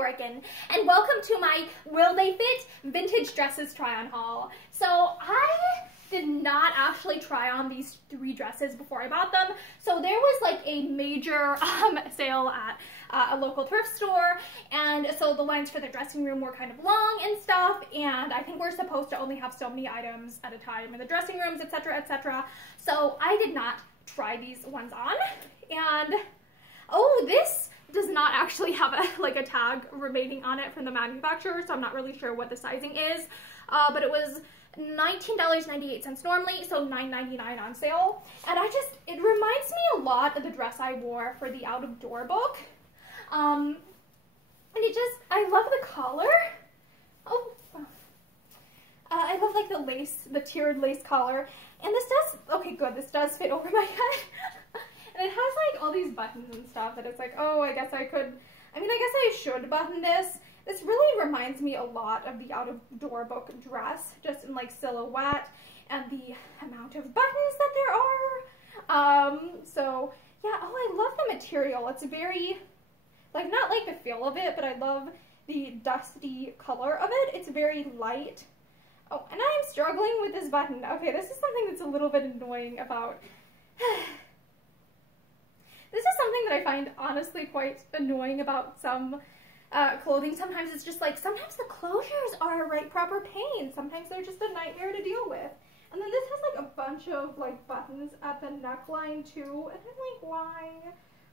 Morgan, and welcome to my Will They Fit Vintage Dresses Try-On haul. So I did not actually try on these 3 dresses before I bought them. So there was like a major sale at a local thrift store, and so the lines for the dressing room were kind of long and stuff, and I think we're supposed to only have so many items at a time in the dressing rooms, etc., etc. So I did not try these ones on, and oh, this does not actually have a tag remaining on it from the manufacturer, so I'm not really sure what the sizing is, but it was $19.98 normally, so $9.99 on sale. And it reminds me a lot of the dress I wore for the Out of Door book. And I love the collar. Oh, I love like the lace, the tiered lace collar. And this does, okay good, this does fit over my head. And it has like all these buttons and stuff that it's like, oh, I guess I should button this. This really reminds me a lot of the Out of Door book dress, just in like silhouette and the amount of buttons that there are. So yeah, oh, I love the material. It's very, like, not like the feel of it, but I love the dusty color of it. It's very light. Oh, and I'm struggling with this button. Okay, this is something that's a little bit annoying about this is something that I find honestly quite annoying about some clothing. Sometimes it's just like, sometimes the closures are proper pain. Sometimes they're just a nightmare to deal with. And then this has like a bunch of like buttons at the neckline too. And I'm like,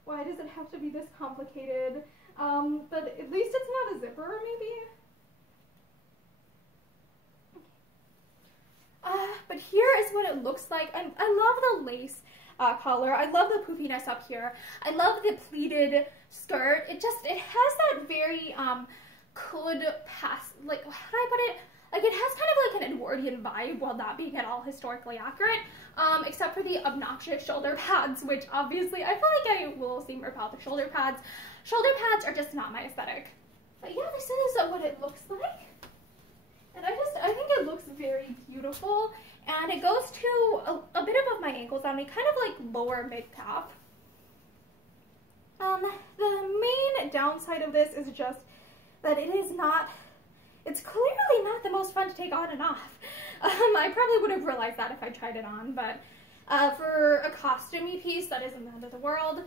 why does it have to be this complicated? But at least it's not a zipper, maybe. But here is what it looks like. I love the lace collar. I love the poofiness up here. I love the pleated skirt. It has that very could pass, like, how do I put it? Like, it has kind of like an Edwardian vibe while not being at all historically accurate, except for the obnoxious shoulder pads, which obviously I feel like I will seem about the shoulder pads. Shoulder pads are just not my aesthetic. But yeah, this is what it looks like. And I think it looks very beautiful. And it goes to a bit above my ankles on me, kind of like lower mid-calf. The main downside of this is just that it's clearly not the most fun to take on and off. I probably would have realized that if I tried it on, but for a costumey piece, that isn't the end of the world.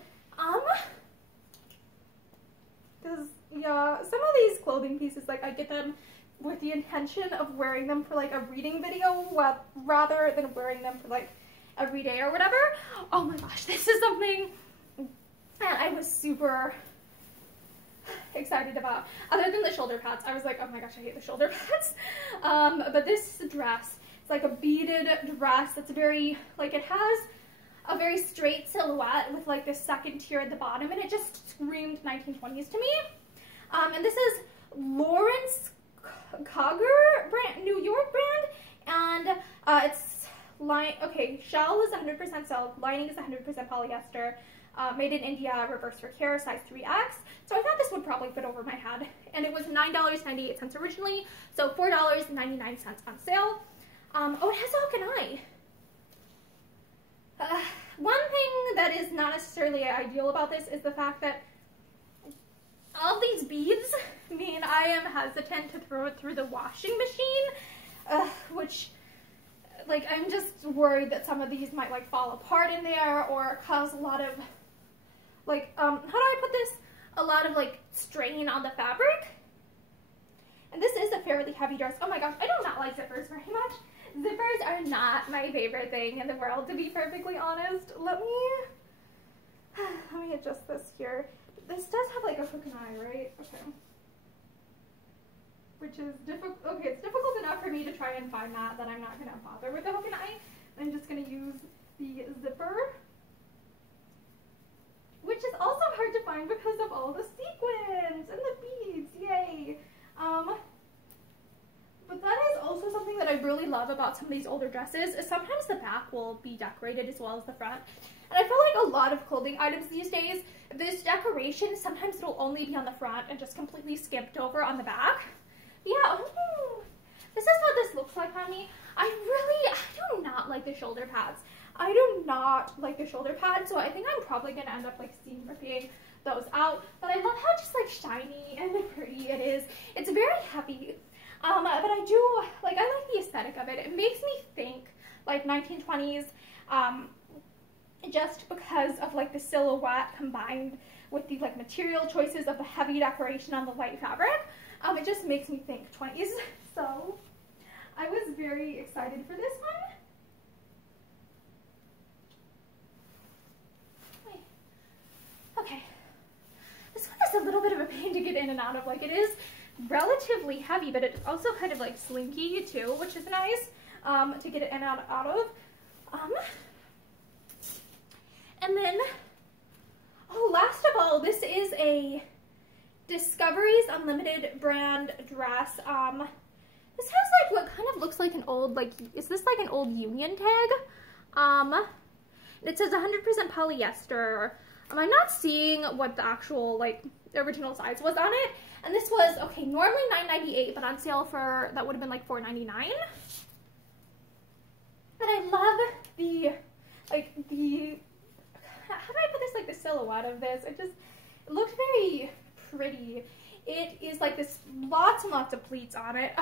Yeah, some of these clothing pieces, like, I get them with the intention of wearing them for like a reading video rather than wearing them for like every day or whatever. Oh my gosh, this is something that I was super excited about. Other than the shoulder pads, I was like, oh my gosh, I hate the shoulder pads. But this dress, it's like a beaded dress. It's very, like, it has a very straight silhouette with like this second tier at the bottom, and it just screamed 1920s to me. And this is Lawrence Cogger brand, New York brand, and it's shell is 100% silk, lining is 100% polyester, made in India, reverse for care, size 3X. So I thought this would probably fit over my head, and it was $9.98 originally, so $4.99 on sale. Oh, it has a hook and eye. One thing that is not necessarily ideal about this is the fact that all these beads mean I am hesitant to throw it through the washing machine, which, like, I'm just worried that some of these might, like, fall apart in there or cause a lot of, like, how do I put this? A lot of, like, strain on the fabric. And this is a fairly heavy dress. Oh my gosh, I do not like zippers very much. Zippers are not my favorite thing in the world, to be perfectly honest. Let me adjust this here. This does have like a hook and eye, right? Okay. Which is difficult. Okay, it's difficult enough for me to try and find that I'm not going to bother with the hook and eye. I'm just going to use the zipper, which is also hard to find because of all the sequins and the beads. Yay! But that is also something that I really love about some of these older dresses, is sometimes the back will be decorated as well as the front. And I feel like a lot of clothing items these days, this decoration, sometimes it'll only be on the front and just completely skipped over on the back. But yeah, this is what this looks like on me. I do not like the shoulder pads. I do not like the shoulder pads, so I think I'm probably going to end up like seam ripping those out. But I love how just like shiny and pretty makes me think like 1920s, just because of like the silhouette combined with the like material choices of the heavy decoration on the light fabric. It just makes me think 20s. So I was very excited for this one. Okay, this one is a little bit of a pain to get in and out of. Like, it is relatively heavy, but it's also kind of like slinky too, which is nice to get it in and out of. And then, oh, last of all, this is a Discoveries Unlimited brand dress. This has like what kind of looks like an old, like, is this like an old Union tag? It says 100% polyester. I'm not seeing what the actual, like, original size was on it. And this was, okay, normally $9.98, but on sale for, that would have been like $4.99. But I love the, like, the, how do I put this, like, the silhouette of this? It looked very pretty. It is like this, lots and lots of pleats on it.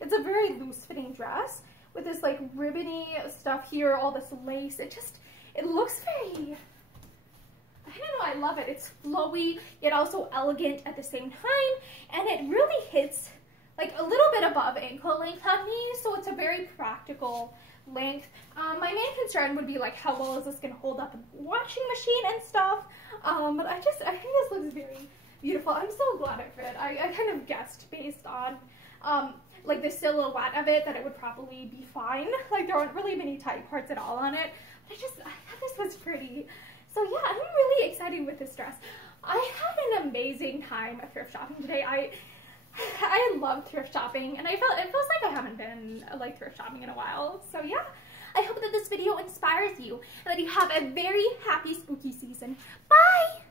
It's a very loose fitting dress with this, like, ribbony stuff here, all this lace. It looks very, I don't know, I love it. It's flowy, yet also elegant at the same time, and it really hits like a little bit above ankle length on me, so it's a very practical length. My main concern would be like, how well is this going to hold up in the washing machine and stuff, but I think this looks very beautiful. I'm so glad it fit. I kind of guessed based on like the silhouette of it that it would probably be fine. Like, there aren't really many tight parts at all on it, but I thought this was pretty. So yeah, I'm really excited with this dress. I had an amazing time at thrift shopping today. I love thrift shopping, and it feels like I haven't been like thrift shopping in a while. So yeah, I hope that this video inspires you and that you have a very happy spooky season. Bye!